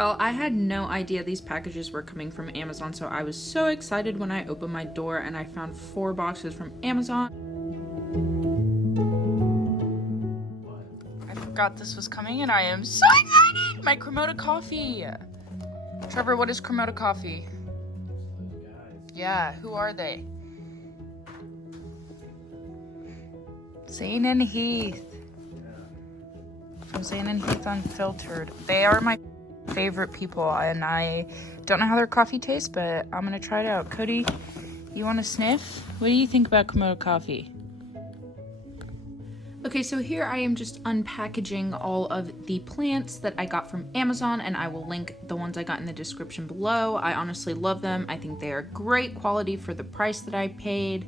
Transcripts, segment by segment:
Y'all, I had no idea these packages were coming from Amazon, so I was so excited when I opened my door and I found 4 boxes from Amazon. I forgot this was coming and I am so excited! My Cremota coffee! Trevor, what is Cremota coffee? Yeah, who are they? Zane and Heath. From Zane and Heath Unfiltered. They are my favorite people, and I don't know how their coffee tastes, but I'm gonna try it out. Cody, you want to sniff? What do you think about Cremota coffee? Okay, so here I am just unpackaging all of the plants that I got from Amazon, and I will link the ones I got in the description below. I honestly love them. I think they are great quality for the price that I paid.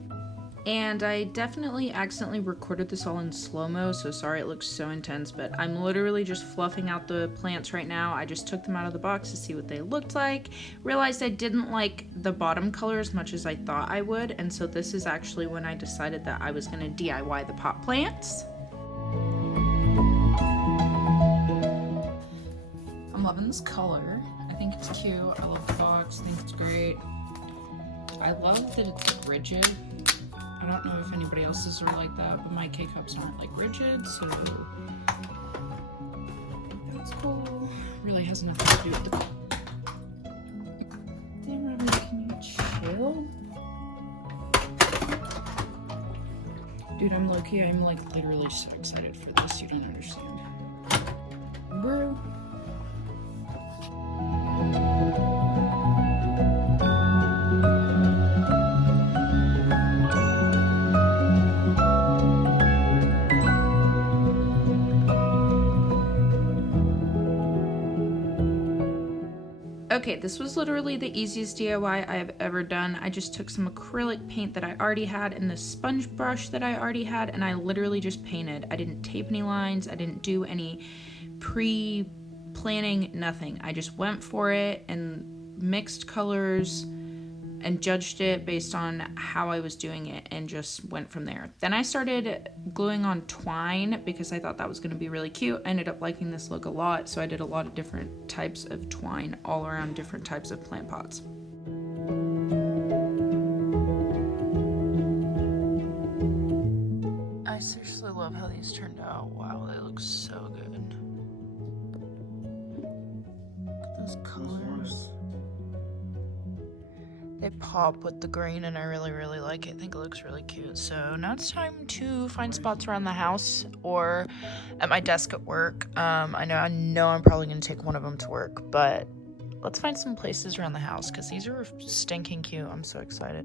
And I definitely accidentally recorded this all in slow-mo, so sorry it looks so intense, but I'm literally just fluffing out the plants right now. I just took them out of the box to see what they looked like. Realized I didn't like the bottom color as much as I thought I would, and so this is actually when I decided that I was gonna DIY the pot plants. I'm loving this color. I think it's cute. I love the box. I think it's great. I love that it's rigid. I don't know if anybody else's are like that, but my K-cups aren't like rigid, so I think that's cool. Really has nothing to do with the... Damn, Robbie, can you chill? Dude, I'm low-key, I'm like literally so excited for this, you don't understand. Bro. Okay, this was literally the easiest DIY I have ever done. I just took some acrylic paint that I already had and the sponge brush that I already had, and I literally just painted. I didn't tape any lines, I didn't do any pre-planning, nothing. I just went for it and mixed colors and judged it based on how I was doing it and just went from there. Then I started gluing on twine because I thought that was gonna be really cute. I ended up liking this look a lot, so I did a lot of different types of twine all around different types of plant pots. I seriously love how these turned out. Wow, they look so good. Look at those colors. They pop with the green and I really like it. I think it looks really cute. So now it's time to find spots around the house or at my desk at work. I know I'm probably gonna take one of them to work, but let's find some places around the house because these are stinking cute. I'm so excited.